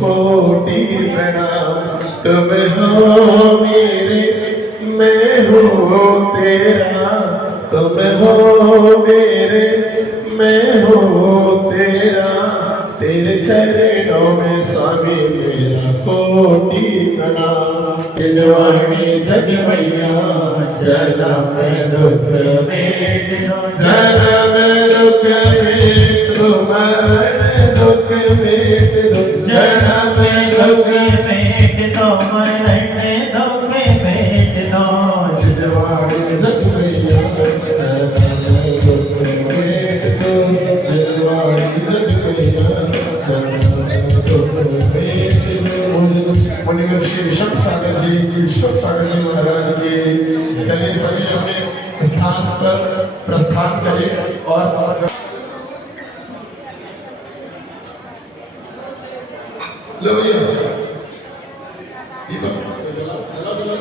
कोटि प्रणाम। तुम हो मेरे, मैं हूँ तेरा, तुम हो मेरे, मैं हूँ तेरा। तेरे चरणों में स्वामी मेरा कोटि प्रणाम। दिलवाणी जग मैया जन्म दुख में, जन्म दुख में तुम दुख में, जन्म दुख में तुम दुख में। दिलवाणी जग मैया जन्म दुख में तुम, दिलवाणी जग मैया जन्म दुख में। मुनिवर श्री विश्व सागर जी, विश्व सागर जी महाराज की। चलिए सभी अपने स्थान पर प्रस्थान करें और लो भैया दीपक जलाओ जलाओ जलाओ,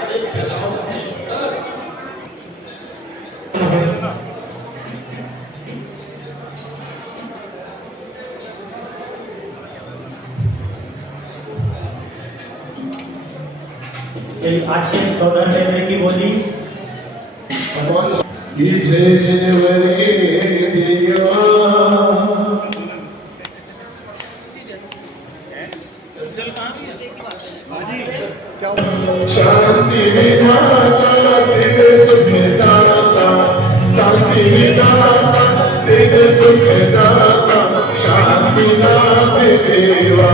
अरे जलाओ जी। आज के 14 जनवरी की बोली जनवरी दिया शांति विधाता सिद्ध सुखदाता, शांति विधाता सिद्ध सुखदाता, शांति नाथ देवा।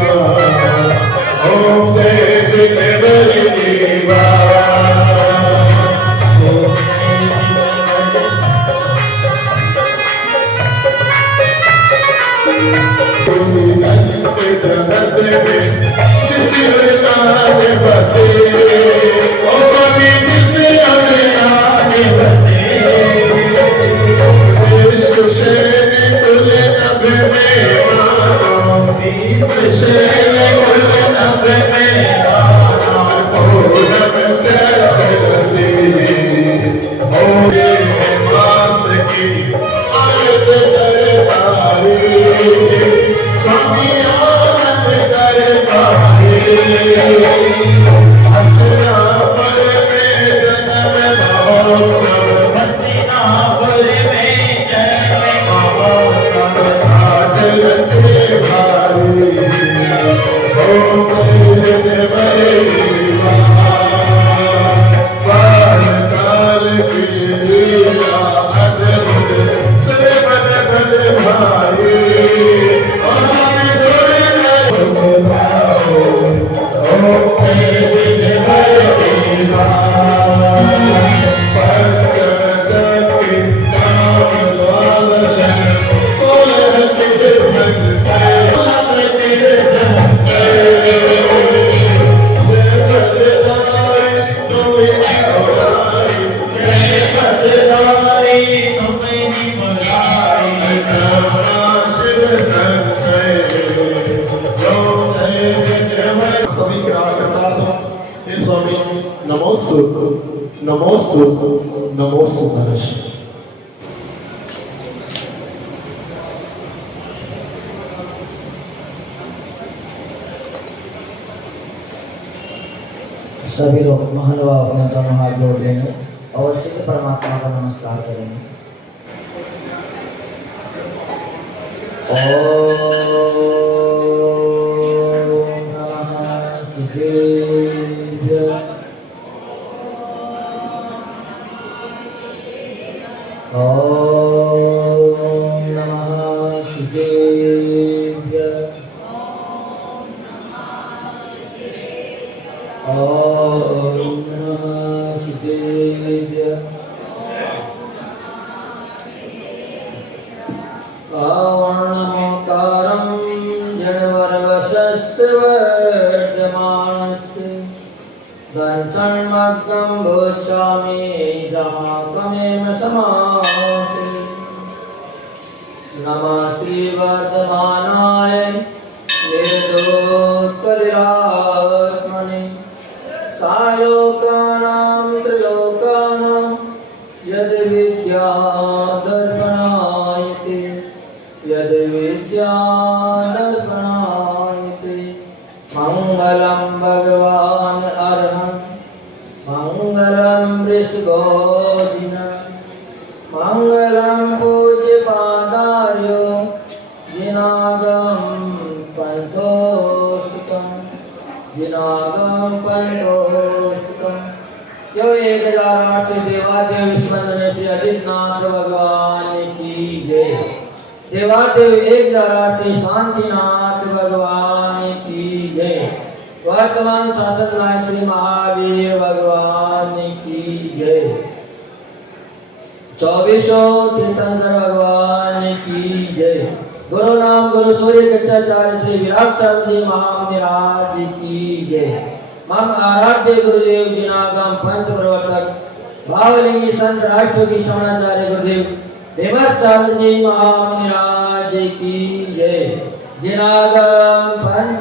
ओम जय जनवरी देवा। जगत में जिस नाम बसे, ओ स्वामी जिस नाम बसे, विश्व शैन कुल नभ में मानो, विश्व शैन कुल नभ में मानो। पूनम चंद्र से ओम मास की आरत दरबारी, स्वामी आनंद दरबारी। हस्तिनापुर में जन्म महोत्सव, हस्तिनापुर में जन्म महोत्सव, बादल छे भारी। ओम जनवरी दिवा, काल की लीला अद्भुत, सुरभर भर भारी। नमोस्तु नमोस्तु नमोस्तु महर्ष। सभी लोग महानुभाव अपने दोनों हाथ जोड़ देंगे और सिद्ध परमात्मा का नमस्कार करेंगे। नमस्ते वर्तमानाय निर्दोषकल्यात्मने, सालोकानां त्रिलोकानां यद् विद्या दर्पणायते, यद् विद्यादर्पणायते मंगलम भगवान अरहं मंगलम वृषभोजिनं मंगलम पूज्यपादार्यो जिनागम पंथोस्तुतं जिनागम पंथोस्तुतं। यो 1008 देवादेव विश्ववंदनीय श्री आदित्यनाथ भगवान की जय। देवादेव 1008 शांतिनाथ भगवान की जय। वर्तमान शासक नायक श्री महावीर भगवान की जय। 24 तीर्थंकर भगवान की जय। गुरु नाम गुरु सूर्य कच्चाचार्य श्री विराट जी महाराज की जय। मम आराध्य गुरुदेव जिनागम पंथ प्रवर्तक भावलिंगी संत राष्ट्रपति श्रवणाचार्य गुरुदेव हेमंत सागर जी महाराज की जय। जिनागम पंथ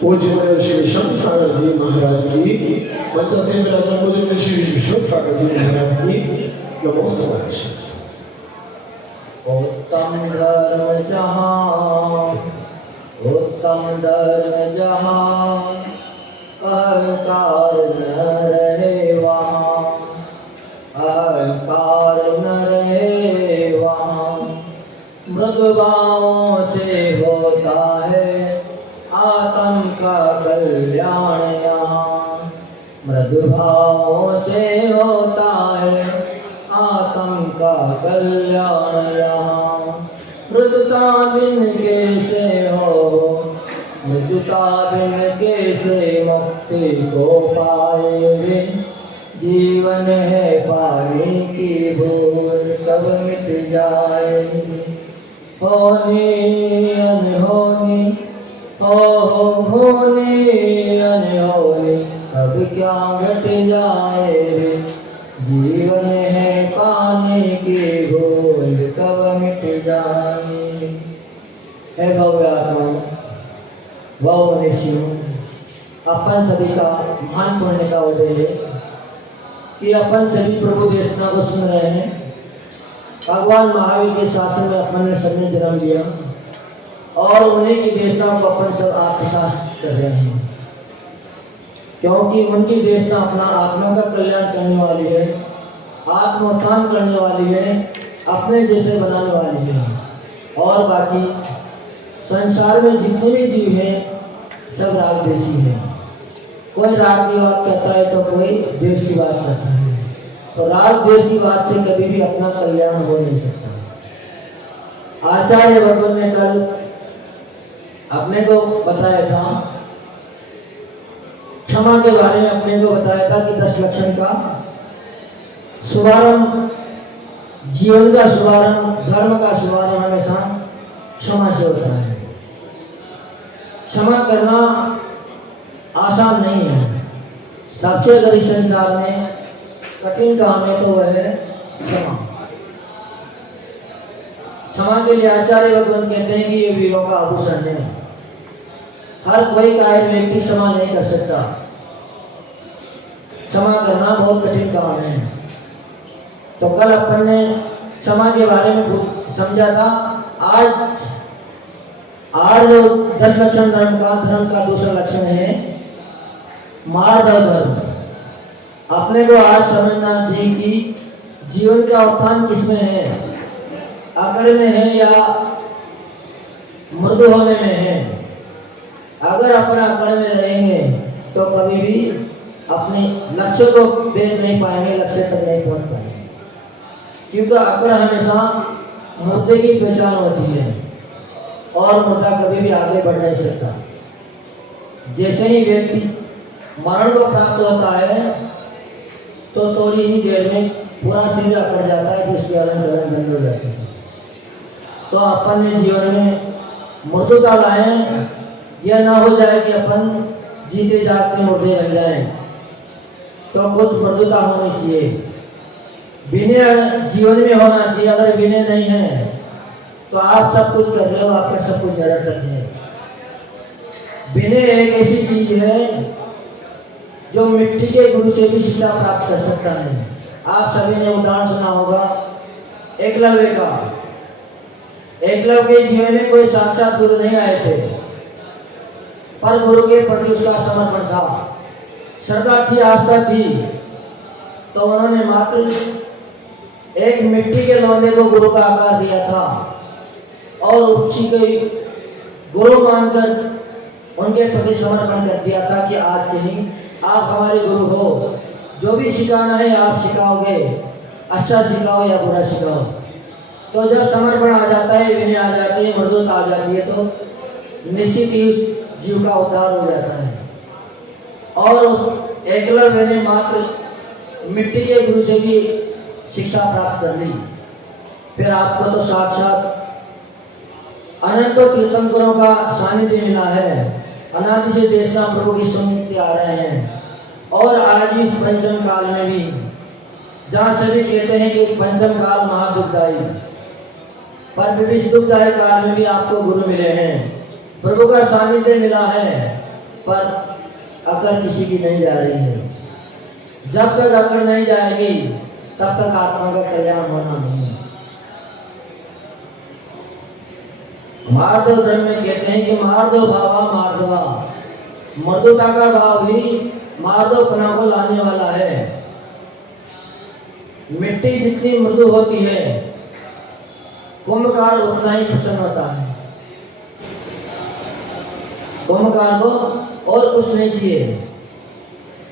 पूज्य श्री शंकर सागर जी महाराज की, बच्चा से मेरा पूज्य श्री विश्व सागर जी महाराज की नमोस्तु महाराज। उत्तम धर्म जहाँ अहंकार न रहे वहाँ, अहंकार न रहे वहाँ। मृदुभावों से होता है आत्म का कल्याण यहाँ, मृदुभावों से होता है आत्म का कल्याण यहाँ। मृदुता बिन कैसे हो, मृदुता बिन कैसे मुक्ति को पाएंगे। जीवन है पानी की भूल कब मिट जाएगी। होनी अनहोनी होनी अनहोनी अब क्या घट जाए रे। जीवन है पानी की भूल कब मिट जाए। हे भव्य आत्मा वाओ मनुष्यों, अपन सभी का महान पुण्य का उदय है कि अपन सभी प्रभु देवता को सुन रहे हैं। भगवान महावीर के शासन में अपन ने सबने जन्म लिया और उन्हीं की देवताओं को अपन सब आत्मसात कर रहे हैं, क्योंकि उनकी देवता अपना आत्मा का कल्याण करने वाली है, आत्मोत्थान करने वाली है, अपने जैसे बनाने वाली है। और बाकी संसार में जितने भी जीव हैं सब रागद्वेषी हैं। कोई राग की बात करता है तो कोई द्वेष की बात करता है। तो राग द्वेष की बात से कभी भी अपना कल्याण हो नहीं सकता। आचार्य भगवान ने कल अपने को बताया था, क्षमा के बारे में अपने को बताया था कि 10 लक्षण का शुभारंभ, जीवन का शुभारंभ, धर्म का शुभारंभ हमेशा क्षमा से होता है। क्षमा करना आसान नहीं है। सबसे बड़ी संसार में कठिन काम है तो वह है क्षमा। क्षमा के लिए आचार्य भगवान कहते हैं कि ये वीरों का आभूषण है। हर कोई कायर व्यक्ति क्षमा नहीं कर सकता। क्षमा करना बहुत कठिन काम है। तो कल अपन ने क्षमा के बारे में समझा था। आज जो 10 लक्षण धर्म का दूसरा लक्षण है मार्ग और धर्म। अपने को आज समझना चाहिए कि जीवन का उत्थान किसमें है, आकड़ में है या मृदु होने में है। अगर अपने आकड़ में रहेंगे तो कभी भी अपने लक्ष्य को देख नहीं पाएंगे, लक्ष्य तक नहीं पहुंच पाएंगे। क्योंकि आकड़ हमेशा मुर्दे की पहचान होती है और मुर्दा कभी भी आगे बढ़ नहीं सकता। जैसे ही व्यक्ति मरण को प्राप्त होता है तो थोड़ी ही देर में पूरा शरीर अकड़ जाता है, जिसके कारण जलन बंद हो जाती है। तो अपन ने जीवन में मृदुता लाए, यह ना हो जाए कि अपन जीते जागते मुर्दे बन जाएं। तो कुछ मृदुता होनी चाहिए, विनय जीवन में होना चाहिए। अगर विनय नहीं है तो आप सब कुछ कर रहे हो, आपका सब कुछ निरर्थक है। विनय एक ऐसी चीज है जो मिट्टी के गुरु से भी शिक्षा प्राप्त कर सकता है। आप सभी ने उदाहरण सुना होगा एकलव्य का। एकलव्य के जीवन में कोई साक्षात गुरु नहीं आए थे, पर गुरु के प्रति उसका समर्पण था, श्रद्धा थी, आस्था थी। तो उन्होंने मात्र एक मिट्टी के लोंदे को गुरु का आकार दिया था और उसी को गुरु मानकर उनके प्रति समर्पण कर दिया था कि आज से ही आप हमारे गुरु हो, जो भी सिखाना है आप सिखाओगे, अच्छा सिखाओ या बुरा सिखाओ। तो जब समर्पण आ जाता है, विनय आ जाती है, मृदुता आ जाती है, तो निश्चित ही उस जीव का उद्धार हो जाता है। और उस एकलव्य ने मात्र मिट्टी के गुरु से भी शिक्षा प्राप्त कर ली। फिर आपको तो साक्षात अनंत तीर्थंकरों का सानिध्य मिला है, अनादि से देशना प्रभु की सुनते आ रहे हैं। और आज भी इस पंचम काल में भी, जहाँ सभी कहते हैं कि पंचम काल महादुखदायी, पर विभिन्न दुखदायी काल में भी आपको गुरु मिले हैं, प्रभु का सानिध्य मिला है, पर अकड़ किसी की नहीं जा रही है। जब तक अकड़ नहीं जाएगी तब तक आत्मा का कल्याण होना नहीं है। मार्दव धर्म में कहते हैं कि मार्दव भावा मार्दवा, मृदुता का भाव ही मार्दवपना को लाने वाला है। मिट्टी जितनी मृदु होती है, कुंभकार उतना ही प्रसन्न होता है। कुंभकार को और कुछ नहीं चाहिए,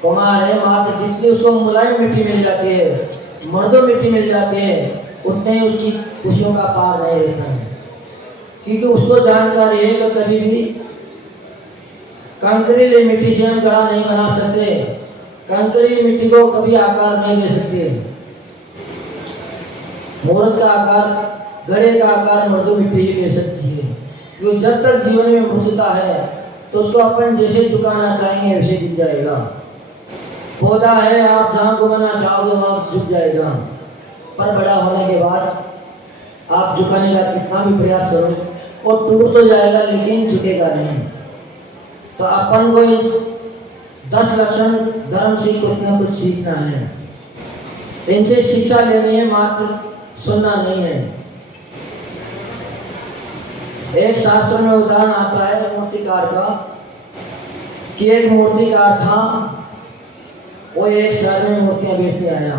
कुम्हार है मात्र जितनी उसको मुलायम मिट्टी मिल जाती है, मृदु मिट्टी मिल जाती है, उतने ही उसकी खुशियों का पार नहीं रहता है। क्योंकि उसको जानकारी है कि कभी भी कंकरीली मिट्टी से हम घड़ा नहीं बना सकते, कंकरीली मिट्टी को कभी आकार नहीं दे सकते। मूर्त का आकार, घड़े का आकार मृदु मिट्टी ही ले सकती है। क्योंकि जब तक जीवन में मृदुता है तो उसको अपन जैसे झुकाना चाहेंगे वैसे झुक जाएगा। पौधा है, आप जहाँ घुमाना चाहोगे वहाँ झुक जाएगा, पर बड़ा होने के बाद आप झुकाने का कितना भी प्रयास करो वो टूट तो जाएगा लेकिन झुकेगा नहीं। तो अपन को इस 10 लक्षण धर्म से कुछ न कुछ सीखना है, इनसे शिक्षा लेनी है, मात्र सुनना नहीं है। एक शास्त्र में उदाहरण आता है मूर्तिकार का कि एक मूर्तिकार था, वो एक शहर में मूर्तियां बेचने आया।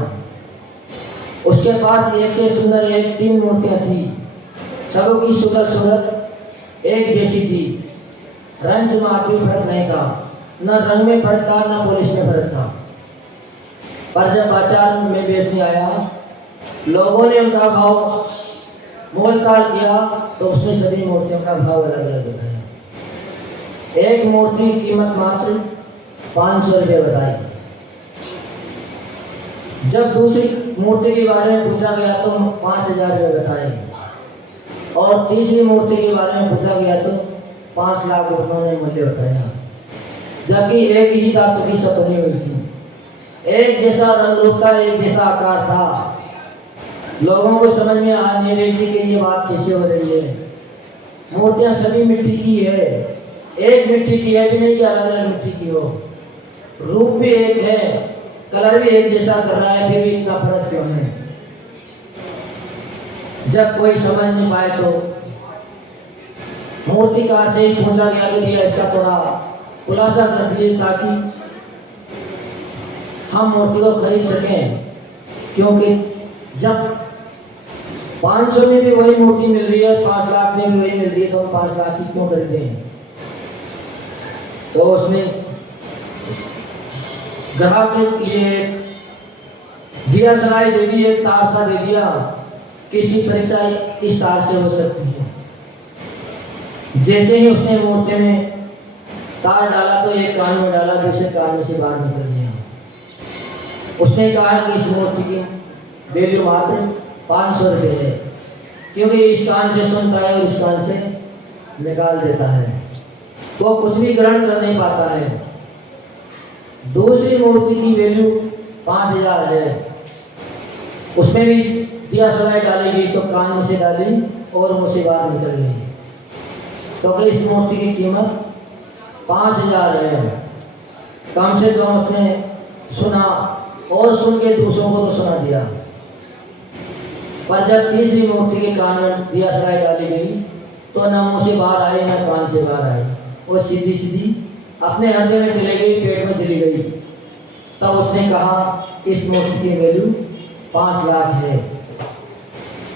उसके पास एक से सुंदर 3 मूर्तियां थी, सबकी सूरत एक जैसी थी, रंग में मात्र फर्क नहीं था, न रंग में फर्क था न पॉलिश में फर्क था। पर जब बाजार में बेचने आया, लोगों ने उनका भाव मोलताल किया तो उसने सभी मूर्तियों का भाव अलग अलग बताया। एक मूर्ति की कीमत मात्र 500 रुपये बताई। जब दूसरी मूर्ति के बारे में पूछा गया तो 5000 रुपये बताए, और तीसरी मूर्ति के बारे में पूछा गया तो 5 लाख उन्होंने मूल्य बताया। जबकि एक ही धातु की सब बनी हुई थी, एक जैसा रंग रूप था, एक जैसा आकार था। लोगों को समझ में आ नहीं रही थी कि ये बात कैसे हो रही है। मूर्तियां सभी मिट्टी की है, एक मिट्टी की है भी नहीं कि अलग अलग मिट्टी की हो, रूप भी एक है, कलर भी एक जैसा कर रहा है, फिर भी इतना फर्क क्यों है। जब कोई समझ नहीं पाए तो मूर्तिकार से ही पूछा गया कि भैया इसका थोड़ा खुलासा कर दिए ताकि हम मूर्ति को खरीद सकें। क्योंकि जब 500 में भी वही मूर्ति मिल रही है, 5 लाख में भी वही मिल रही है, तो हम 5 लाख की क्यों खरीदें। तो उसने ग्राहक के लिए दिया सलाई दे दी, एक तार सा दे दिया कि इसकी परीक्षा इस तार से हो सकती है। जैसे ही उसने मूर्ति में तार डाला तो एक कान में डाला, दूसरे कान में से बाहर निकल गया। उसने कहा कि इस मूर्ति की वैल्यू मात्र 500 रुपये है, क्योंकि इस कान से सुनता है और इस कान से निकाल देता है, वो कुछ भी ग्रहण कर नहीं पाता है। दूसरी मूर्ति की वैल्यू 5000 है, उसमें भी दिया सलाई डाली गई तो कान में से डाली और मुँह से बाहर निकल गई। तो इस मूर्ति की कीमत 5000 है। कम से कम उसने सुना और सुन के दूसरों को तो सुना दिया। पर जब तीसरी मूर्ति के कान में दिया सलाई डाली गई तो न मुंह से बाहर आई न कान से बाहर आई, वो सीधी सीधी अपने हृदय में चली गई, पेट में चली गई। तब उसने कहा इस मूर्ति की वैल्यू 5 लाख है।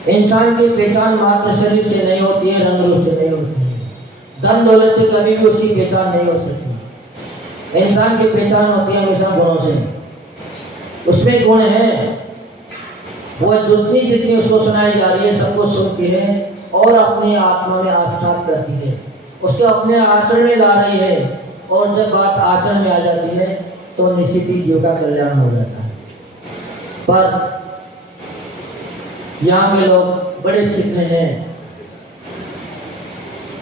इंसान की पहचान मात्र शरीर से नहीं होती है, रंग रूप से नहीं होती है, धन दौलत से कभी भी उसकी पहचान नहीं हो सकती। इंसान की पहचान होती है हमेशा गुणों से। उसमें गुण है, वह जितनी उसको सुनाई जा रही है सबको सुनती है और अपनी आत्मा में आत्मसात करती है, उसके अपने आचरण में ला रही है। और जब बात आचरण में आ जाती है तो निश्चित ही जीव का कल्याण हो जाता है। पर यहाँ के लोग बड़े चिकने हैं।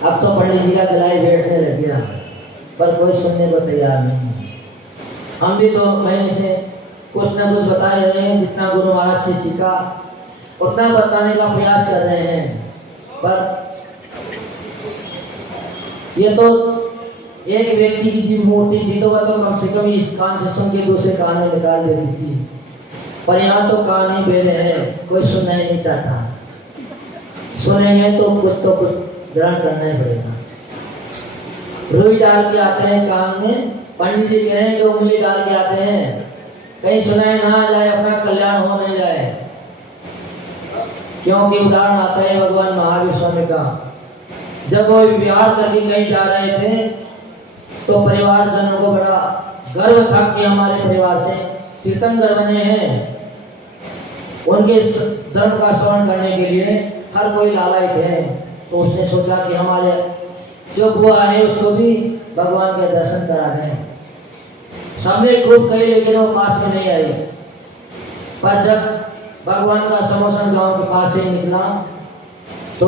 अब तो पंडित जी का गलाए बैठने लग गया, पर कोई सुनने को तैयार नहीं है। हम भी तो महीने से कुछ न कुछ बता रहे हैं, जितना गुरु महाराज से सीखा उतना बताने का प्रयास कर रहे हैं। पर ये तो एक व्यक्ति की जी मूर्ति थी तो वह तो कम से कम इस कान से सुन के दूसरे कान में निकाल देती थी, पर यहाँ तो कान ही बेले हैं, कोई सुनना ही नहीं चाहता। सुनेंगे तो कुछ ग्रहण करना ही पड़ेगा। रुई डाल के आते हैं कान में, पंडित जी कह रहे हैं कि उंगली डाल के आते हैं, कहीं सुनाई ना जाए, अपना कल्याण हो नहीं जाए। क्योंकि उदाहरण आता है भगवान महावीर स्वामी का। जब वो विहार करके कहीं जा रहे थे तो परिवार जनों को बड़ा गर्व था कि हमारे परिवार से तीर्थंकर बने हैं। उनके धर्म का श्रवण करने के लिए हर कोई लालायित है। तो उसने सोचा कि हमारे जो बुआ है उसको भी भगवान के दर्शन करा दें। सबने खूब कही लेकिन वो पास में नहीं आई। पर जब भगवान का समोसन गांव के पास से निकला तो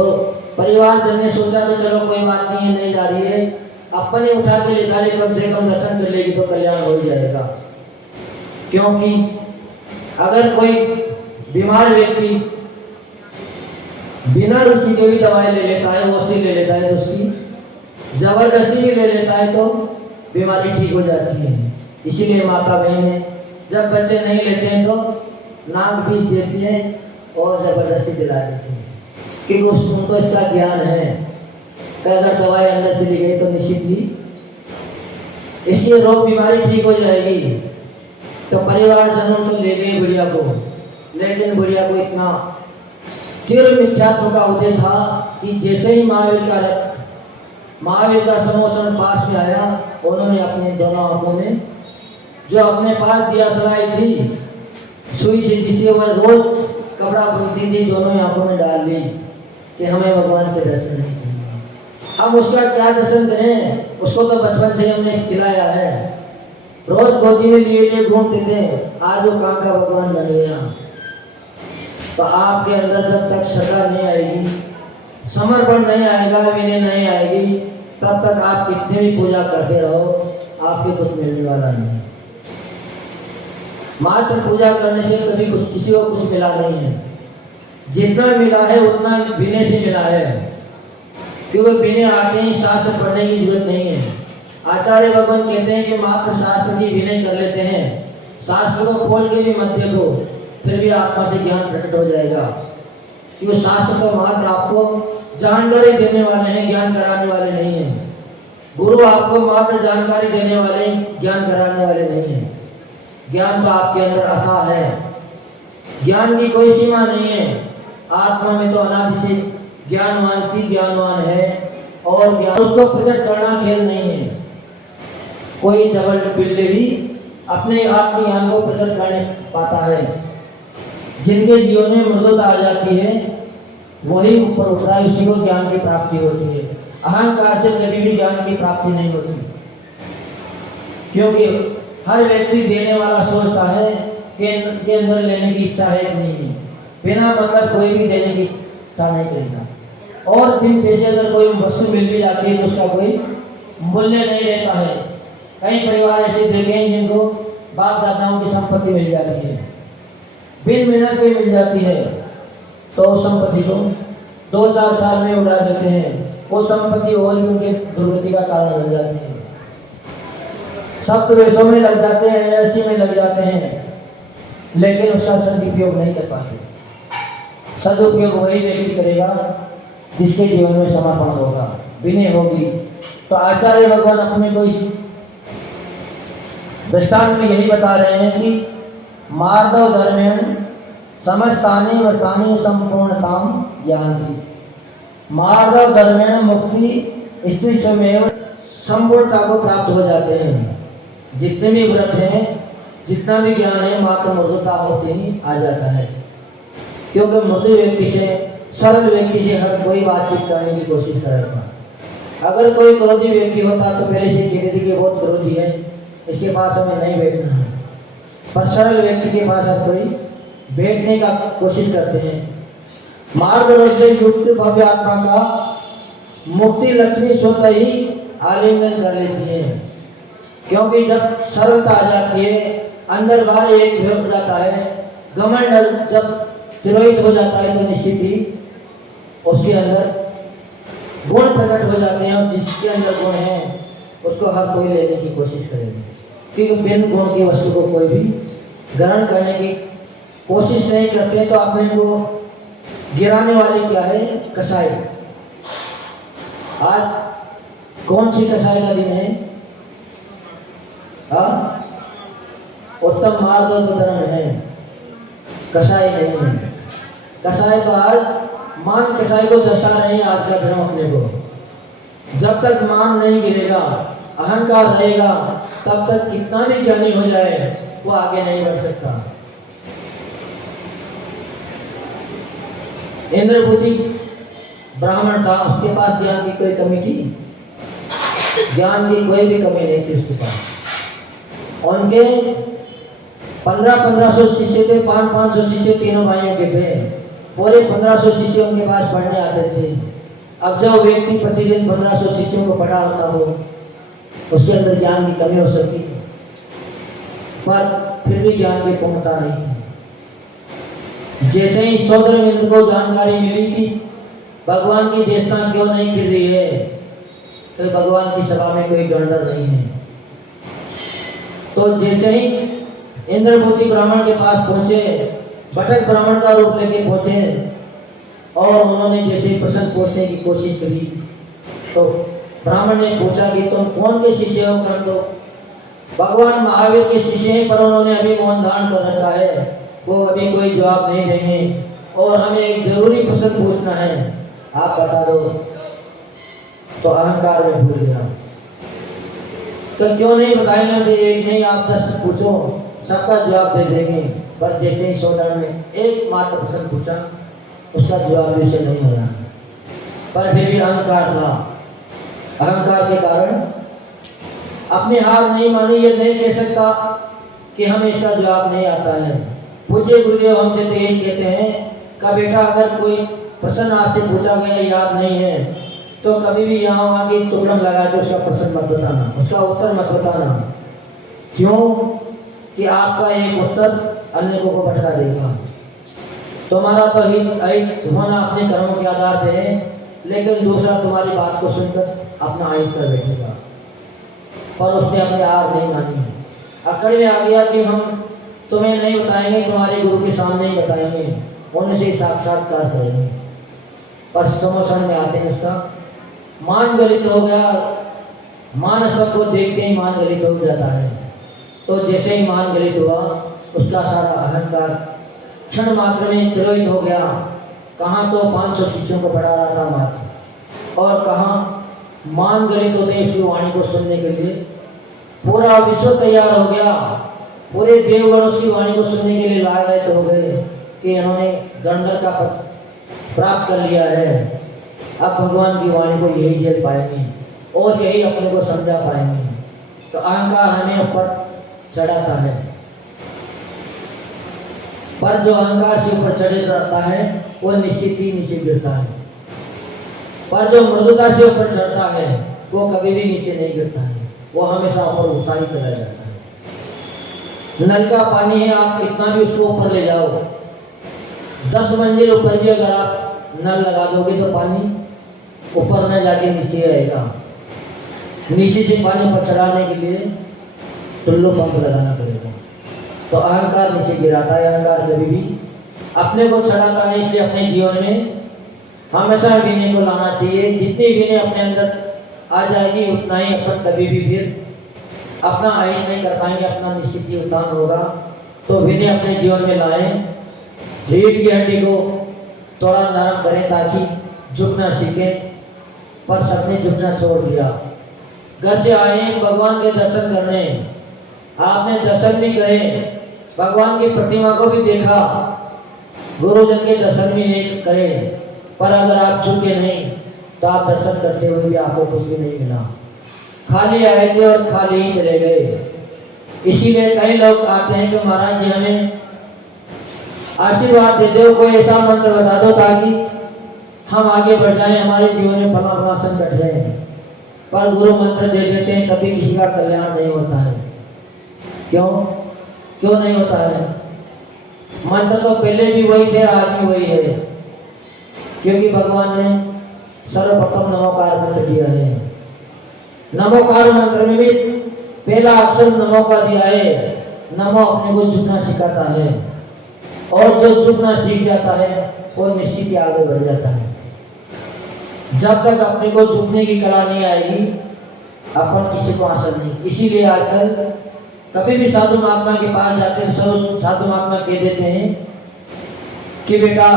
परिवार जन ने सोचा कि चलो कोई बात नहीं है, नहीं जा रही है, अपने उठा के ले जाए, कम से कम दर्शन कर लेगी तो कल्याण हो जाएगा। क्योंकि अगर कोई बीमार व्यक्ति बिना रुचि के भी दवाई ले लेता है, औषधि ले लेता है, उसकी जबरदस्ती भी ले लेता है तो बीमारी ठीक हो जाती है। इसीलिए माता बहनें जब बच्चे नहीं लेते हैं तो नाक बीज देती है और जबरदस्ती दिला देती है, क्योंकि उनको इसका ज्ञान है कि अगर दवाई अंदर चली गई तो निश्चित ही इसकी रोग बीमारी ठीक हो जाएगी। तो परिवार जनों तो ले गए बुढ़िया को, लेकिन बुढ़िया को इतना तीव्र मिथ्यात्व का उदय था कि जैसे ही महावीर का समोसन पास में आया, उन्होंने अपने दोनों आंखों में जो अपने पास दिया सलाई थी सुई से, जिसे वह रोज कपड़ा बुनती थी, दोनों आंखों में डाल दी कि हमें भगवान के दर्शन नहीं करने। अब उसका क्या दर्शन करें, उसको तो बचपन से हमने खिलाया है, रोज गोदी में लिए घूमते थे, आज वो काम का भगवान बन गया। तो आपके अंदर जब तक श्रद्धा नहीं आएगी, समर्पण नहीं आएगा, विनय नहीं आएगी, तब तक आप कितने भी पूजा करते रहो आपके कुछ मिलने वाला नहीं। मात्र पूजा करने से कभी कुछ किसी को कुछ मिला नहीं है। जितना मिला है उतना विनय से मिला है, क्योंकि विनय आते ही शास्त्र पढ़ने की जरूरत नहीं है। आचार्य भगवान कहते हैं कि मात्र शास्त्र की विनय कर लेते हैं, शास्त्र को खोल के भी मत देखो, फिर भी आत्मा से ज्ञान प्रकट हो जाएगा। क्योंकि शास्त्र तो मात्र आपको जानकारी देने वाले हैं, ज्ञान कराने वाले नहीं हैं। गुरु आपको मात्र जानकारी देने वाले, ज्ञान कराने वाले नहीं हैं। ज्ञान तो आपके अंदर अथाह है, ज्ञान की कोई सीमा नहीं है। आत्मा में तो अनादि से ज्ञानवान है और ज्ञान उसको प्रकट करना खेल नहीं है। कोई जबल बिल्ले भी अपने आप में ज्ञान को प्रकट करने पाता है। जिनके जीवन में मृदुता आ जाती है वही ऊपर उठता है, उसी को ज्ञान की प्राप्ति होती है। अहंकार से कभी भी ज्ञान की प्राप्ति नहीं होती, क्योंकि हर व्यक्ति देने वाला सोचता है कि अंदर लेने की इच्छा है नहीं है, बिना मतलब कोई भी देने की इच्छा नहीं करेगा। और बिन पैसे अगर कोई वस्तु मिल भी जाती है तो उसका कोई मूल्य नहीं रहता है। कई परिवार ऐसे देखे हैं जिनको बाप दादाओं की संपत्ति मिल जाती है, बिन मेहनत पे मिल जाती है, तो उस संपत्ति को 2-4 साल में उड़ा देते हैं। वो संपत्ति और भी उनके दुर्गति का कारण बन जाती है। सब वेशों में लग जाते हैं, ऐसी में लग जाते हैं, लेकिन उसका सदुपयोग नहीं कर पाते। सदुपयोग वही व्यक्ति करेगा जिसके जीवन में समर्पण होगा, विनय होगी। तो आचार्य भगवान अपने को इस दृष्टांत में यही बता रहे हैं कि मार्दव धर्मेण समस्तानि व्रतानि संपूर्णताम ज्ञानति। मार्दव धर्मेण मुक्ति स्त्री स्वयं संपूर्णता को प्राप्त हो जाते हैं। जितने भी व्रत हैं, जितना भी ज्ञान है, मात्र मृदुता होते ही आ जाता है। क्योंकि मृदु व्यक्ति से, सरल व्यक्ति से हर कोई बातचीत करने की कोशिश करेगा। अगर कोई क्रोधी व्यक्ति होता तो पहले से कहते थे कि बहुत क्रोधी है, इसके पास हमें नहीं बैठना है। पर सरल व्यक्ति के पास हर कोई बैठने का कोशिश करते हैं। मार्ग से युक्त भव्य आत्मा का मुक्ति लक्ष्मी स्वतः ही आलिंगन कर लेती है। क्योंकि जब सरलता आ जाती है, अंदर बाहर एक हो जाता है, घमंड जब तिरोहित हो जाता है तो निश्चित ही उसके अंदर गुण प्रकट हो जाते हैं। और जिसके अंदर गुण है उसको हर कोई लेने की कोशिश करेगा, क्योंकि बिन गुण की वस्तु को कोई भी ग्रहण करने की कोशिश नहीं करते। तो अपने को गिराने वाले क्या है? कसाई। आज कौन सी कसाई का दिन है? उत्तम मार्ग और धर्म है, कसाई नहीं है। कसाई तो आज मान कसाई को दर्शा रहे हैं आज का धर्म अपने को। जब तक मान नहीं गिरेगा, अहंकार रहेगा, तब तक कितना भी ज्ञानी हो जाए वो आगे नहीं बढ़ सकता। इंद्रपुति ब्राह्मण था, उसके पास ज्ञान की कोई कमी थी? ज्ञान की कोई भी कमी नहीं थी उसके पास। उनके 1500 शिष्य थे, 500 शिष्य तीनों भाइयों के थे। पूरे 1500 शिष्य उनके पास पढ़ने आते थे। अब जो व्यक्ति प्रतिदिन 1500 शिष्यों को पढ़ा होता हो, उसके अंदर ज्ञान की कमी हो सकती, पर फिर भी ज्ञान की पूर्णता नहीं थी। जैसे ही सौदर मित्र को जानकारी मिली कि भगवान की देवता क्यों नहीं गिर रही है, तो भगवान की सभा में कोई गणधर नहीं है। तो जैसे ही इंद्रपुति ब्राह्मण के पास पहुंचे, बटक ब्राह्मण का रूप लेके पहुंचे, और उन्होंने जैसे प्रश्न पूछने की कोशिश करी, तो ब्राह्मण ने पूछा कि तुम कौन के शिष्य हो? कर दो। भगवान महावीर के शिष्य हैं, पर उन्होंने अभी मौन धारण कर रखा है, वो अभी कोई जवाब नहीं देंगे, और हमें एक जरूरी प्रश्न पूछना है, आप बता दो। तो अहंकार में भूल गया, तो क्यों नहीं बताएंगे? एक नहीं, आप 10 पूछो, सबका जवाब दे देंगे। पर जैसे ही सौदागर ने एक मात्र प्रश्न पूछा, उसका जवाब भी उसे नहीं मिला। पर फिर भी अहंकार था, अहंकार के कारण अपनी हार नहीं मानी। ये नहीं कह सकता कि हमें इसका जवाब नहीं आता है। पूज्य गुरुदेव हमसे तो यही कहते हैं कि बेटा, अगर कोई प्रश्न आपसे पूछा गया याद नहीं है, तो कभी भी यहाँ वहाँ की तुकड़म लगा के उसका प्रश्न मत बताना, उसका उत्तर मत बताना। क्यों? कि आपका एक उत्तर अन्य को भटका देगा। तुम्हारा तो हित होना अपने कर्मों के आधार पे है, लेकिन दूसरा तुम्हारी बात को सुनकर अपना अहित कर बैठेगा। पर उसने अपनी हार नहीं मानी, अकड़ में आ गया कि हम तुम्हें नहीं बताएंगे, तुम्हारे गुरु के सामने ही बताएंगे, उनसे साक्षात्कार करेंगे। पर समोसन में आते हैं उसका मान गलित हो गया। मान सबको देखते ही मान गलित हो जाता है। तो जैसे ही मान गलित हुआ, उसका सारा अहंकार क्षण मात्र में तिरोहित हो गया। कहाँ तो 500 शिष्यों को पढ़ा रहा था मात्र, और कहाँ मान गलित होते उसकी वाणी को सुनने के लिए पूरा विश्व तैयार हो गया। पूरे देवगण उसकी वाणी को सुनने के लिए लायक हो गए कि इन्होंने गणधर का पद प्राप्त कर लिया है। अब भगवान की वाणी को यही झेल पाएंगे और यही अपने को समझा पाएंगे। तो अहंकार हमें ऊपर चढ़ाता है, पर जो अहंकार से ऊपर चढ़े रहता है वो निश्चित ही नीचे गिरता है। पर जो मृदुता से ऊपर चढ़ता है वो कभी भी नीचे नहीं गिरता है, वो हमेशा ऊपर उठा ही चला जाता है। नल का पानी है, आप कितना भी उसको ऊपर ले जाओ, 10 मंजिल ऊपर भी अगर आप नल लगा दोगे तो पानी ऊपर न जाके नीचे आएगा। नीचे से पानी पर चढ़ाने के लिए टुल्लू पंप लगाना पड़ेगा। तो अहंकार नीचे गिराता है। अहंकार कभी भी अपने को चढ़ाता नहीं, इसलिए अपने जीवन में हमेशा विनय को लाना चाहिए। जितनी विनय अपने अंदर आ जाएगी उतना ही अपन कभी भी फिर अपना आयन नहीं कर पाएंगे, अपना निश्चित ही उत्थान होगा। तो विनय अपने जीवन में लाएं, रीढ़ की हड्डी को थोड़ा नरम करें ताकि झुकना सीखें। पर सबने झुकना छोड़ दिया। घर से आए भगवान के दर्शन करने, आपने दर्शन भी करे, भगवान की प्रतिमा को भी देखा, गुरुजन के दर्शन भी नहीं करे, पर अगर आप झुके नहीं तो आप दर्शन करते हुए भी आपको कुछ भी नहीं मिला। खाली आए थे और खाली ही चले गए। इसीलिए कई लोग आते हैं कि महाराज जी हमें आशीर्वाद दे दो, कोई ऐसा मंत्र बता दो ताकि हम आगे बढ़ जाएं, हमारे जीवन में फला फला संकट है। पर गुरु मंत्र दे देते हैं, कभी किसी का कल्याण नहीं होता है। क्यों नहीं होता है? मंत्र तो पहले भी वही थे, आज भी वही है, क्योंकि भगवान ने सर्वप्रथम नमोकार मंत्र दिया है। नमोकार मंत्र में भी पहला अक्षर नमो का दिया है। नमो अपने को झुकना सिखाता है, और जो झुकना सीख जाता है वो निश्चित ही आगे बढ़ जाता है। जब तक अपने को झुकने की कला नहीं आएगी अपन किसी को हासिल नहीं। इसीलिए आजकल कभी भी साधु महात्मा के पास जाते हैं, सब साधु महात्मा कह देते हैं कि बेटा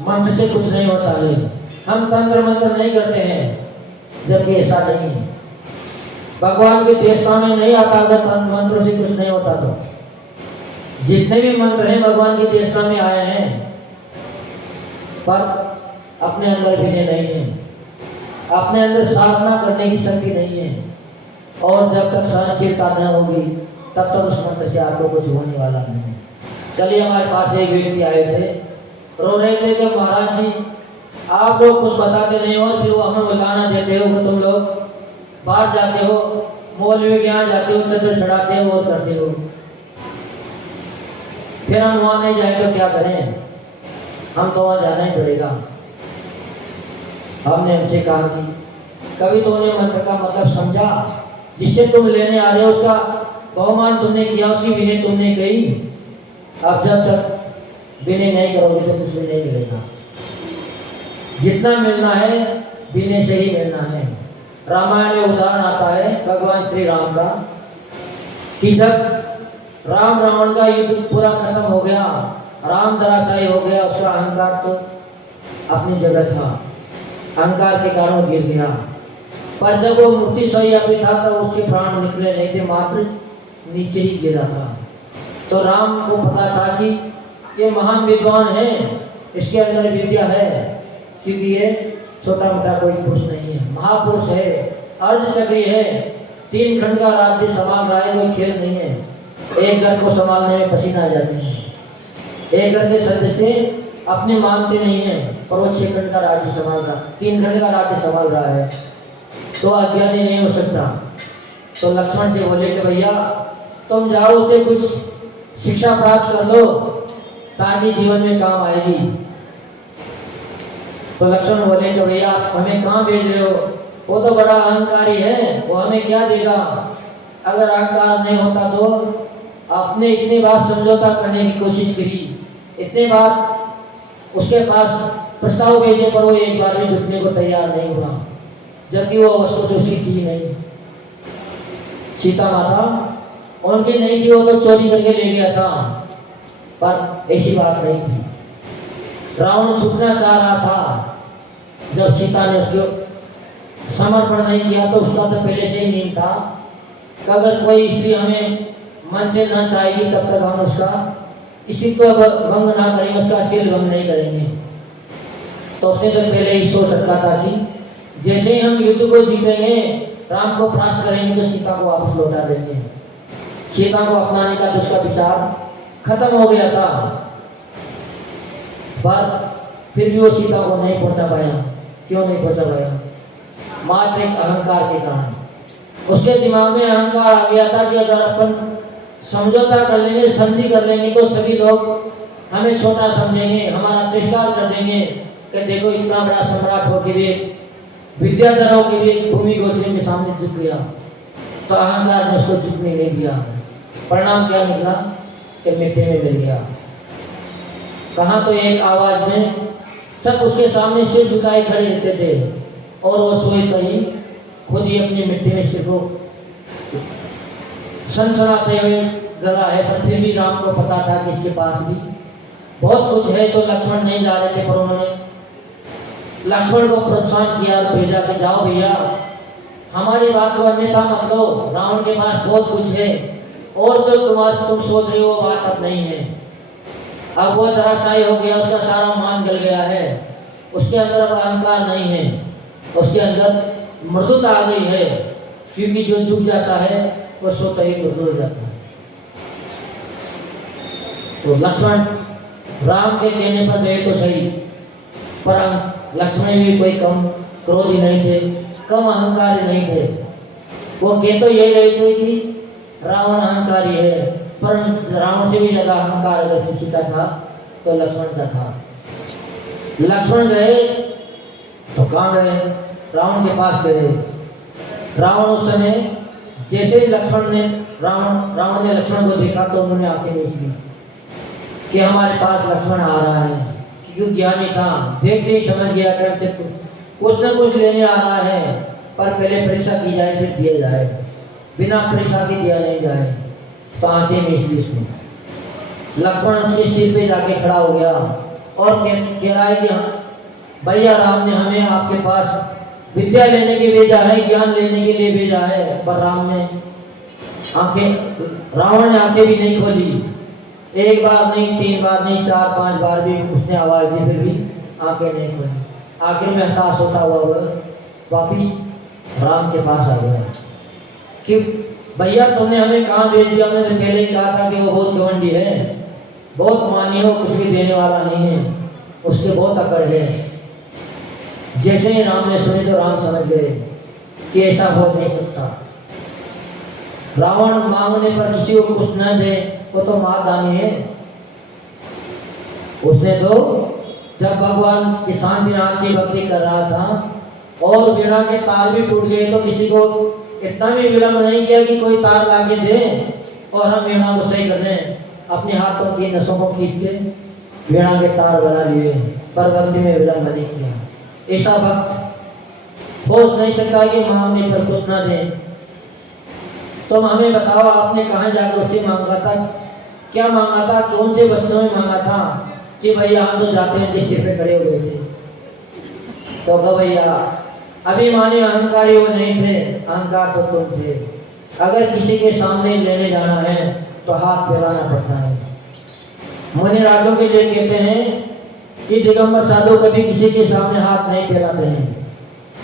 मंत्र से कुछ नहीं होता है, हम तंत्र मंत्र नहीं करते हैं, जबकि ऐसा नहीं है। भगवान के देशना में नहीं आता अगर तंत्र मंत्र से कुछ नहीं होता तो। जितने भी मंत्र हैं भगवान के देशना में आए हैं, पर अपने अंदर विनय नहीं है, अपने अंदर साधना करने की शक्ति नहीं है, और जब तक सहनशीलता न होगी तब तक उस मंत्र से आपको कुछ होने वाला नहीं है। चलिए, हमारे पास एक व्यक्ति आए थे, रो रहे थे कि महाराज जी आप लोग कुछ बताते नहीं हो, फिर वो हमें बुलाना देते हो कि तुम लोग बाहर जाते हो, मौलवी के यहाँ जाते हो, चदर चढ़ाते हो और करते हो, फिर हम वहाँ नहीं जाए तो क्या करें, हम तो वहाँ जाना ही पड़ेगा। हमने उनसे कहा कि कभी तो उन्हें मंत्र का मतलब समझा, जिससे तुम लेने आ रहे हो उसका बहुमान तुमने किया, उसकी विनय तुमने कही। अब जब तक विनय नहीं करोगे तो कुछ भी नहीं मिलेगा। जितना मिलना है विनय से ही मिलना है। रामायण में उदाहरण आता है भगवान श्री राम का, कि जब राम रावण का युद्ध पूरा खत्म हो गया, राम धराशायी हो गया, उसका अहंकार तो अपनी जगह था, अहंकार के कारण गिर गया। पर जब वो मूर्ति सही अभी था तो उसके प्राण निकले नहीं थे, मात्र नीचे ही गिरा था। तो राम को पता था कि ये महान विद्वान है, इसके अंदर विद्या है, क्योंकि ये छोटा मोटा कोई पुरुष नहीं है, महापुरुष है, अर्धचक्री है, 3 खंड का राज्य संभाल रहा है, कोई खेल नहीं है। एक घर को संभालने में पसीना आ जाते हैं, एक घर के सदस्य अपने मानते नहीं है, पर वो 6 खंड का राज्य संभाल रहा, 3 खंड का राज्य संभाल रहा है, तो अज्ञानी नहीं हो सकता। तो लक्ष्मण से बोले कि भैया तुम जाओ, उसे कुछ शिक्षा प्राप्त कर लो ताकि जीवन में काम आएगी। तो लक्ष्मण बोले कि भैया आप हमें कहाँ भेज रहे हो, वो तो बड़ा अहंकारी है, वो हमें क्या देगा। अगर अहंकार नहीं होता तो आपने इतनी बार समझौता करने की कोशिश करी, इतने बार उसके पास प्रस्ताव भेजे, पर वो एक बार भी झुकने को तैयार नहीं हुआ, जबकि वो वस्तु तो उसकी थी नहीं। सीता माता उनकी नहीं थी, वो तो चोरी करके ले गया था, पर ऐसी बात नहीं थी। रावण झुकना चाह रहा था, जब सीता ने उसको समर्पण नहीं किया तो उसका तो पहले से ही नींद था कि अगर कोई स्त्री हमें मन से न चाहेगी तब तक हम उसका इसी को भंग ना करेंगे, उसका शील भंग नहीं करेंगे। तो उसने तो पहले ही सोच रखा था कि जैसे ही हम युद्ध को जीतेंगे, राम को प्राप्त करेंगे तो सीता को वापस लौटा देंगे। सीता को अपनाने का तो उसका विचार खत्म हो गया था, पर फिर भी वो सीता को नहीं पहुंचा पाया। क्यों नहीं पहुंचा पाया? मात्र एक अहंकार के कारण। उसके दिमाग में अहंकार आ गया था कि अगर अपन समझौता कर लेंगे, संधि कर लेंगे, तो सभी लोग हमें छोटा समझेंगे, हमारा तिरस्कार कर देंगे कि देखो इतना बड़ा सम्राट हो के भी, विद्याधर हो के भी भूमि गोत्री के सामने झुक गया। तो अहंकार ने उसको झुकने नहीं दिया। परिणाम क्या निकला कि मिट्टी में मिल गया। कहाँ तो एक आवाज में सब उसके सामने सिर झुकाए खड़े रहते थे और वो सोए कहीं खुद ही अपनी मिट्टी में सिर को सनसनाते हुए गला है। पर फिर भी राम को पता था कि इसके पास भी बहुत कुछ है, तो लक्ष्मण नहीं जा रहे थे। पर उन्होंने लक्ष्मण को प्रोत्साहन किया और भेजा कि जाओ भैया, हमारी बात को अन्यथा मत लो, रावण के पास बहुत कुछ है और जो तुम सोच रहे हो वो बात अब नहीं है। अब वो धराशायी हो गया, उसका सारा मान गल गया है, उसके अंदर अब अहंकार नहीं है, उसके अंदर मृदुता आ गई है, क्योंकि जो झुक जाता है वो स्वतः ही मृदु हो जाता है। तो लक्ष्मण राम के कहने पर गए तो सही, पर लक्ष्मण भी कोई कम क्रोधी नहीं थे, कम अहंकारी नहीं थे। वो कह तो ये रहे थे कि रावण अहंकारी है, पर रावण से भी ज्यादा अहंकार अगर किसी का था तो लक्ष्मण का था। लक्ष्मण गए तो कहाँ गए? रावण के पास गए। रावण उस समय जैसे ही रावण ने लक्ष्मण को देखा तो उन्होंने आके देख ली कि हमारे पास लक्ष्मण आ रहा है, क्योंकि ज्ञानी था, देखते ही समझ गया कि हमसे कुछ न कुछ लेने आ रहा है, पर पहले परीक्षा की जाए फिर दिया जाए, बिना परीक्षा के दिया नहीं जाए। तो आते में इसलिए इसमें लक्ष्मण उनके सिर पे जाके खड़ा हो गया और कह रहा है कि भैया राम ने हमें आपके पास विद्या लेने के भेजा है, ज्ञान लेने के लिए भेजा है। पर रावण ने आंखें भी नहीं खोली, एक बार नहीं, 3 बार नहीं, 4-5 बार भी उसने आवाज दी, फिर भी आंखें नहीं खोली। आखिर में हताश होता हुआ वापिस राम के पास आ गया कि भैया तुमने हमें कहाँ भेज दिया? हमने पहले ही कहा था कि वो बहुत घमंडी है, बहुत मानी हो, कुछ भी देने वाला नहीं है, उसके बहुत अकड़ है। जैसे ही राम ने सुनी तो राम समझ गए कि ऐसा हो नहीं सकता। रावण मांगने पर किसी को कुछ न दे वो तो महादानी है। उसने तो जब भगवान किसान विनाथ की भक्ति कर रहा था और वीणा के तार भी टूट गए तो किसी को इतना भी विलंब नहीं किया कि कोई तार लाके दे और हम वीणा को सही कर दें। अपने हाथों की नसों को खींच के वीणा के तार बना लिए, पर भक्ति में विलंब नहीं किया। ऐसा भक्त सोच नहीं सकता कि मांगने पर कुछ ना दे। तुम हमें बताओ, आपने कहाँ जाकर उससे मांगा था, क्या मांगा था, कौन से वचनों में मांगा था कि भैया हम तो जाते हैं जिस सिर पे खड़े हो गए थे? तो कहा भैया अभिमानी अहंकारी वो नहीं थे, अहंकार तो तुम थे। अगर किसी के सामने लेने जाना है तो हाथ फैलाना पड़ता है। मुनि राजों के लिए कहते हैं कि दिगंबर साधु कभी किसी के सामने हाथ नहीं फैलाते हैं,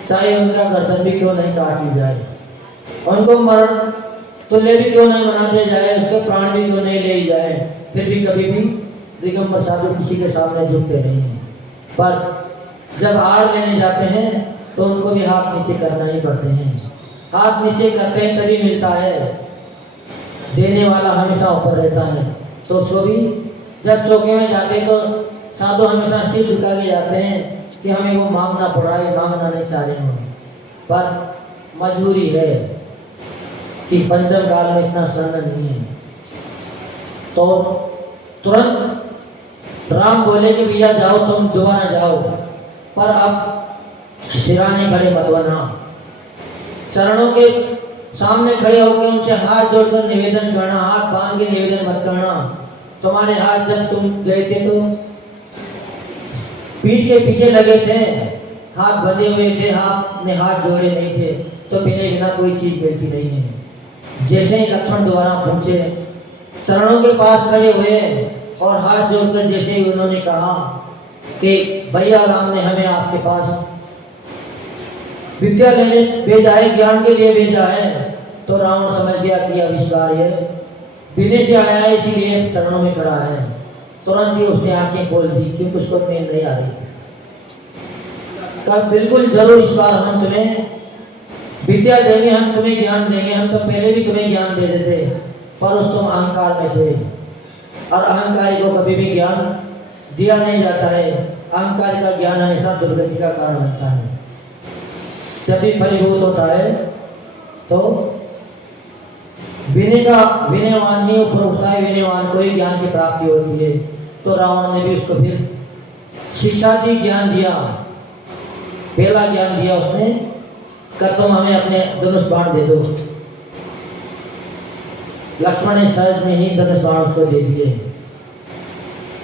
चाहे उनका गर्दन भी क्यों नहीं काट ली जाए, उनको मरण तुल्य भी क्यों नहीं बनाते जाए, उसके प्राण भी क्यों नहीं ले जाए, फिर भी कभी भी दिगंबर साधु किसी के सामने झुकते नहीं हैं। पर जब हार लेने जाते हैं तो उनको भी हाथ नीचे करना ही पड़ते हैं। हाथ नीचे करते हैं तभी मिलता है, देने वाला हमेशा ऊपर रहता है। तो उसको भी जब चौके में जाते तो साधु हमेशा सिर झुका के जाते हैं कि हमें वो मांगना पड़ रहा है, मांगना नहीं चाह रहे हो, पर मजबूरी है कि पंचम काल में इतना शरण नहीं है। तो तुरंत राम बोले कि भैया जाओ, तुम दोबारा जाओ, पर अब सिराने खड़े मत बना, चरणों के सामने खड़े होकर उनसे हाथ जोड़कर निवेदन करना, हाथ बांध के निवेदन मत करना। तुम्हारे हाथ जब तुम गए थे तो पीठ के पीछे लगे थे, हाथ बंधे हुए थे, आपने हाथ जोड़े नहीं थे, तो बिना कोई चीज मिलती नहीं है। जैसे ही लक्ष्मण दोबारा पहुंचे, चरणों के पास खड़े हुए और हाथ जोड़कर जैसे ही उन्होंने कहा कि भैया राम ने हमें आपके पास विद्या लेने भेजा है, ज्ञान के लिए भेजा है, तो रावण समझ गया कि अविष्कार है, विनय से आया है, इसीलिए चरणों में खड़ा है। तुरंत ही उसने आंखें खोल दी क्योंकि उसको नींद नहीं आ रही। कब बिल्कुल जरूर इस बार हम तुम्हें विद्या देंगे, हम तुम्हें ज्ञान देंगे, हम तो पहले भी तुम्हें ज्ञान दे देते, पर उस तुम अहंकार में थे और अहंकारी को कभी भी ज्ञान दिया नहीं जाता है। अहंकार का ज्ञान हमेशा दुर्गति का कारण बनता है। जब भी फलीभूत होता है तो विनयवान ही ऊपर उठता है, विनयवान को ही ज्ञान की प्राप्ति होती है। तो रावण ने भी उसको फिर शिक्षादि ज्ञान दिया, पहला ज्ञान दिया उसने कि तुम हमें अपने धनुष बाण दे दो। लक्ष्मण ने सहज में ही धनुष बाण उसको दे दिए।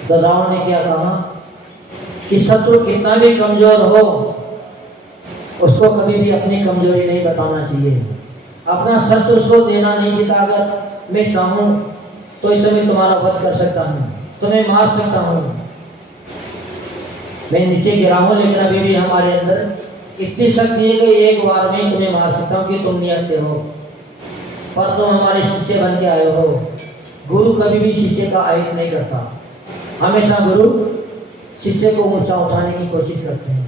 तो रावण ने क्या कहा कि शत्रु कितना भी कमजोर हो उसको कभी भी अपनी कमजोरी नहीं बताना चाहिए, अपना शस्त्र उसको देना नहीं चाहिए। अगर मैं चाहूं तो इस समय तुम्हारा वध कर सकता हूं, तुम्हें मार सकता हूं, मैं नीचे गिरा हूं, लेकिन अभी भी हमारे अंदर इतनी शक्ति है कि एक बार में तुम्हें मार सकता हूं कि तुम नहीं अच्छे हो, पर तुम हमारे शिष्य बन के आए हो। गुरु कभी भी शिष्य का अहित नहीं करता, हमेशा गुरु शिष्य को ऊंचा उठाने की कोशिश करते हैं।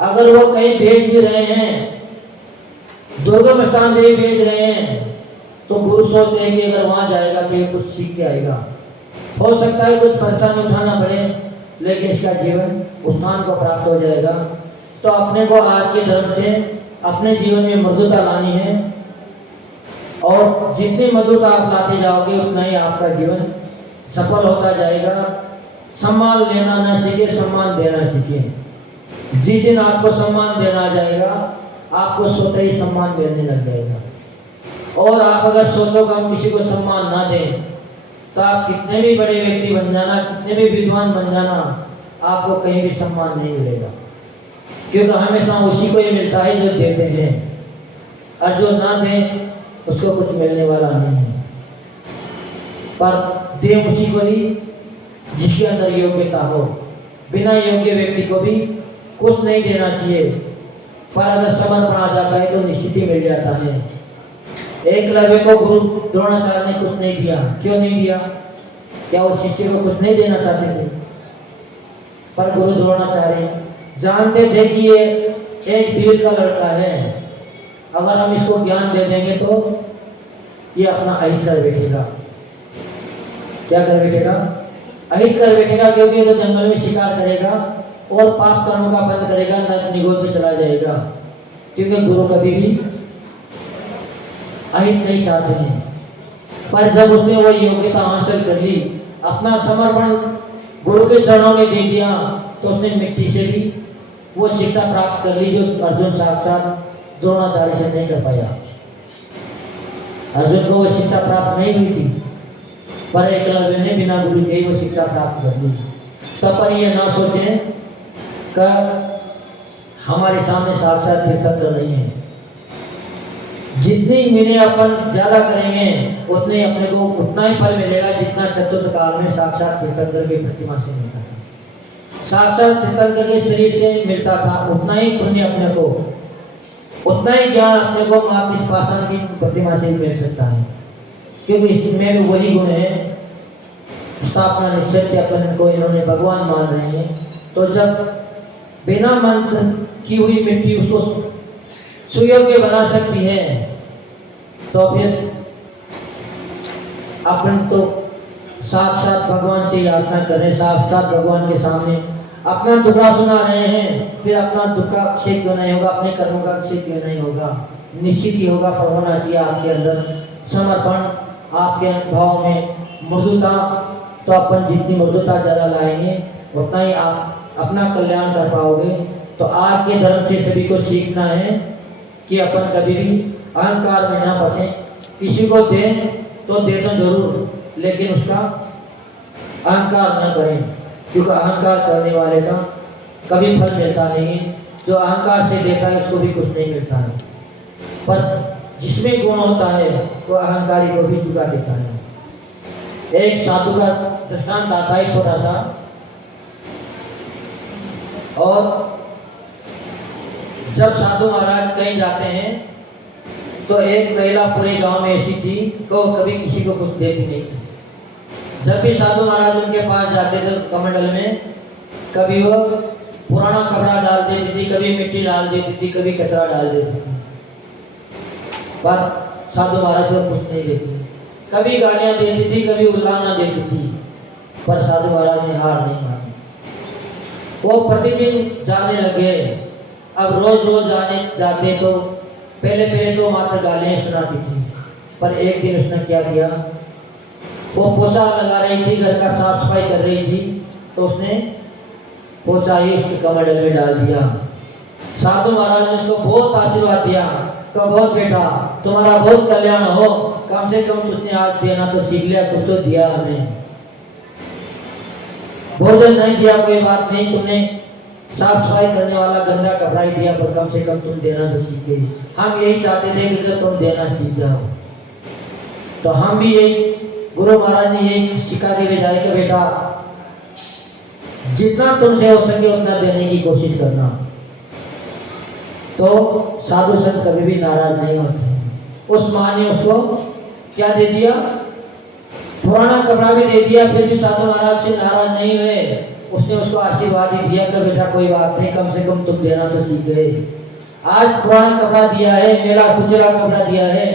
अगर वो कहीं भेज भी रहे हैं, दुर्गम स्थान पे भेज रहे हैं, तो गुरु सोचते हैं कि अगर वहां जाएगा तो ये कुछ सीख के आएगा। हो सकता है कुछ परेशानी उठाना पड़े, लेकिन इसका जीवन उत्थान को प्राप्त हो जाएगा। तो अपने को आज के धर्म से अपने जीवन में मधुरता लानी है, और जितनी मधुरता आप लाते जाओगे उतना ही आपका जीवन सफल होता जाएगा। सम्मान लेना ना सीखे, सम्मान देना सीखे। जिस दिन आपको सम्मान देना आ जाएगा, आपको स्वतः ही सम्मान मिलने लग जाएगा। और आप अगर सोचोगे हम किसी को सम्मान ना दें, तो आप कितने भी बड़े व्यक्ति बन जाना, कितने भी विद्वान बन जाना, आपको कहीं भी सम्मान नहीं मिलेगा। क्योंकि हमेशा उसी को ही मिलता है जो देते हैं, और जो ना दें उसको कुछ मिलने वाला नहीं है। पर दे उसी को ही जिसके अंदर योग्यता हो। बिना योग्य व्यक्ति को भी कुछ नहीं देना चाहिए, पर अगर समर्पण आ जाता है तो निश्चित ही मिल जाता है। एकलव्य को गुरु द्रोणाचार्य ने कुछ नहीं दिया। क्यों नहीं दिया? क्या वो शिष्य को कुछ नहीं देना चाहते थे? पर गुरु द्रोणाचार्य जानते थे कि ये एक वीर का लड़का है, अगर हम इसको ज्ञान दे देंगे तो ये अपना अहित कर बैठेगा। क्या कर बैठेगा? अहित कर बैठेगा, क्योंकि ये तो जंगल में शिकार करेगा और पाप कर्म का बंद करेगा, नरक निगोद में चला जाएगा। क्योंकि गुरु कभी भी अहित नहीं चाहते हैं। पर जब उसने वो योग्यता हासिल कर ली, अपना समर्पण गुरु के चरणों में दे दिया, तो उसने मिट्टी से भी वो शिक्षा प्राप्त कर ली जो अर्जुन साक्षात द्रोणाचार्य से नहीं कर पाया। अर्जुन को वो शिक्षा प्राप्त नहीं हुई थी, पर एकलव्य ने बिना गुरु के ही वो शिक्षा प्राप्त कर ली। तब पर ये ना सोचें कि हमारे सामने साक्षात तीर्थंकर नहीं है। जितनी मिने अपन ज्यादा करेंगे उतने अपने को उतना ही फल मिलेगा जितना चतुर्थ काल में साक्षात तीर्थंकर की प्रतिमा से मिलता है। साक्षात तीर्थंकर के शरीर से मिलता था, उतना ही पुण्य अपने को, उतना ही ज्ञान अपने को मातृस्पासन की प्रतिमा से मिल सकता है। क्योंकि इसमें भी वही गुण है। स्थापना निश्चय से अपन को इन्होंने भगवान मान रहे हैं, तो जब बिना मंत्र की हुई मिट्टी उसको सुयोग्य बना सकती है, तो फिर अपन तो साक्षात भगवान से याचना करें, साक्षात भगवान के सामने अपना दुखा सुना रहे हैं, फिर अपना दुख का क्षय क्यों नहीं होगा, अपने कर्मों का क्षय क्यों नहीं होगा? निश्चित ही होगा। पर होना चाहिए आपके अंदर समर्पण, आपके अनुभव में मृदुता। तो अपन जितनी मृदुता ज्यादा लाएंगे उतना ही आप अपना कल्याण कर पाओगे। तो आज के धर्म से सभी को सीखना है कि अपन कभी भी अहंकार में ना फंसे। किसी को दें तो दे दो जरूर, लेकिन उसका अहंकार न करें, क्योंकि अहंकार करने वाले का कभी फल मिलता नहीं है। जो अहंकार से देता है उसको भी कुछ नहीं मिलता है। पर जिसमें गुण होता है वो अहंकारी को भी चुका देता है। एक साधु का दृष्टांत आता है छोटा सा, और जब साधु महाराज कहीं जाते हैं तो एक महिला पूरे गांव में ऐसी थी को कभी किसी को कुछ देती नहीं थी। जब भी साधु महाराज उनके पास जाते थे कमंडल में, कभी वो पुराना कपड़ा डाल देती थी, कभी मिट्टी डाल देती थी, कभी कचरा डाल देती थी, पर साधु महाराज को कुछ नहीं देती। कभी गालियां देती थी, कभी उल्लाना देती थी, पर साधु महाराज ने हार नहीं मानी। वो प्रतिदिन जाने लगे। अब रोज रोज जाते तो पहले तो मात्र गालियां सुनाती थी, पर एक दिन उसने क्या किया, वो पोछा लगा रही थी, घर का साफ सफाई कर रही थी, तो उसने पोछा ही उसके कमंडल में डाल दिया। साधु महाराज ने उसको बहुत आशीर्वाद दिया, तो बहुत बेटा तुम्हारा बहुत कल्याण हो, कम से कम तुझने आज देना तो सीख लिया, कुछ तो दिया हमें। भोजन नहीं दिया कोई बात नहीं, तुमने साफ सफाई करने वाला गंदा कपड़ा ही दिया, पर कम से कम तुम देना तो सीख गई। हम यही चाहते थे कि तो तुम देना सीख जाओ। तो हम भी यही गुरु महाराज ने यही सिखा के भेजा कि बेटा जितना तुमसे हो सके उतना देने की कोशिश करना। तो साधु संत कभी भी नाराज नहीं होते। उस माँ ने उसको क्या दे दिया, पुराना कपड़ा भी दे दिया, फिर भी साधु महाराज से नाराज नहीं हुए। उसने उसको आशीर्वाद ही दिया कि बेटा कोई बात नहीं, कम से कम तुम देना तो सीख गए। आज पुराना कपड़ा दिया है, मेला कुचला कपड़ा दिया है,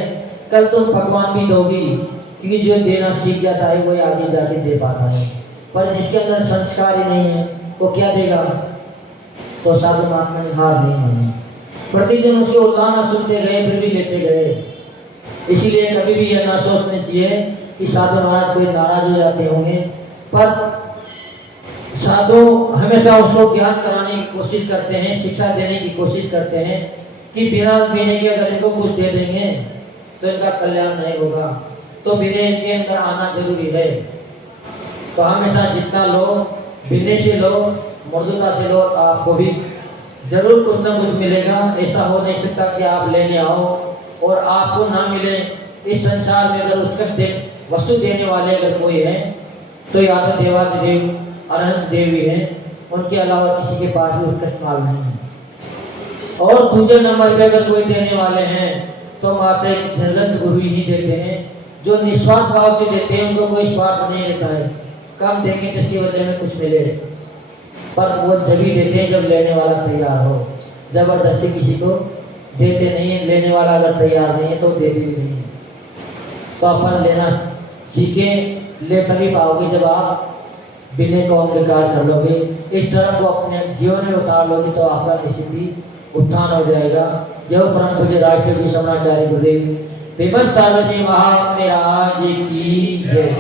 कल तुम भगवान भी दोगी, क्योंकि जो देना सीख जाता है वही आगे जाके दे पाता है। पर जिसके अंदर संस्कार ही नहीं है वो क्या देगा। तो साधु महात्मा ने हार नहीं मानी, प्रतिदिन उसके उल्लाना सुनते गए, फिर भी लेते गए। इसीलिए कभी भी यह ना सोचना चाहिए कि साधु महाराज कोई नाराज हो जाते होंगे, पर साधु हमेशा उसको ज्ञान कराने की कोशिश करते हैं, शिक्षा देने की कोशिश करते हैं कि बिना पीने के अगर इनको कुछ दे देंगे तो इनका कल्याण नहीं होगा। तो विनय के अंदर आना जरूरी है। तो हमेशा जितना लो विनय से लो, मृदुता से लो, आपको भी जरूर कुछ ना कुछ मिलेगा। ऐसा हो नहीं सकता कि आप लेने आओ और आपको ना मिले। इस संसार में अगर उत्कृष्ट वस्तु देने वाले अगर कोई है तो या तो देवादिदेव अनंत देवी हैं, उनके अलावा किसी के पास भी उत्कृष्ट माल नहीं है। और दूसरे नंबर पे अगर कोई देने वाले हैं तो मात्र एक निर्गत गुरु ही देते हैं, जो निस्वार्थ भाव से देते हैं, उनको कोई स्वार्थ नहीं रहता है। कम देंगे जिसकी वजह में कुछ मिले, पर वो जब ही देते हैं जब लेने वाला तैयार हो। जबरदस्ती किसी को देते नहीं है, लेने वाला अगर तैयार नहीं है तो देते भी नहीं है। तो अपन लेना सीखें, ले तभी पाओगे जब आप विनय को अंगीकार कर लोगे, इस धर्म को अपने जीवन में उतार लोगे, तो आपका निश्चित ही उत्थान हो जाएगा। जय परम पूज्य राष्ट्र की समाचार्य गुरुदेव विमल सागर जी महाराज की जय।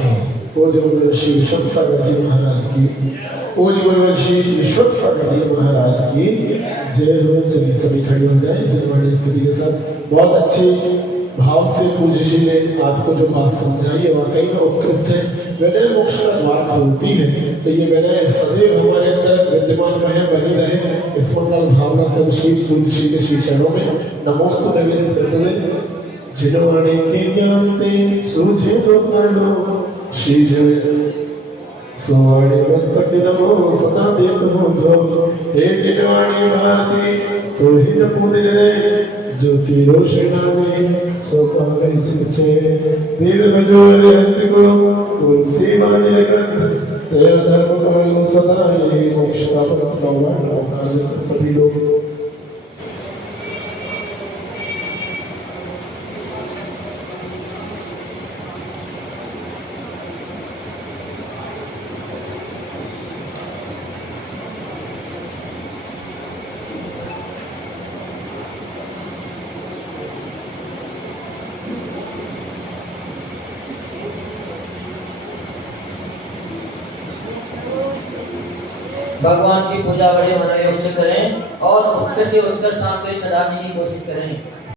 पूज्य गुरु श्री विश्व सागर जी महाराज की, पूज्य गुरु श्री विश्व सागर जी महाराज की जय हो। चलिए सभी खड़े हो जाए जयवाणी स्तुति के साथ। बहुत अच्छे भाव से पूज्य जी ने आपको जो बात समझाई है वाकई में उत्कृष्ट है। विनय मोक्ष का द्वार खोलती है, तो ये विनय सदैव हमारे अंदर विद्यमान रहे, बनी रहे। इस मंगल भावना से श्री पूज्य श्री के श्री चरणों में नमोस्तु निवेदन करते हुए, जिनवाणी के ज्ञान ते सूझे तो कर लो श्री जय सोवाणी मस्तक नमो सदा देत हो जो। हे जिनवाणी भारती तो ही न पूजन रे, ज्योति रोशना में सोपा कर सिचे देव बजोरे अंत को तुलसी माने ग्रंथ तेरा धर्म काल सदा ये मोक्ष का परम सभी लोग। भगवान की पूजा बड़े मनोयोग से करें और उत्कृष्ट से उत्कृष्ट सामग्री चढ़ाने की कोशिश करें।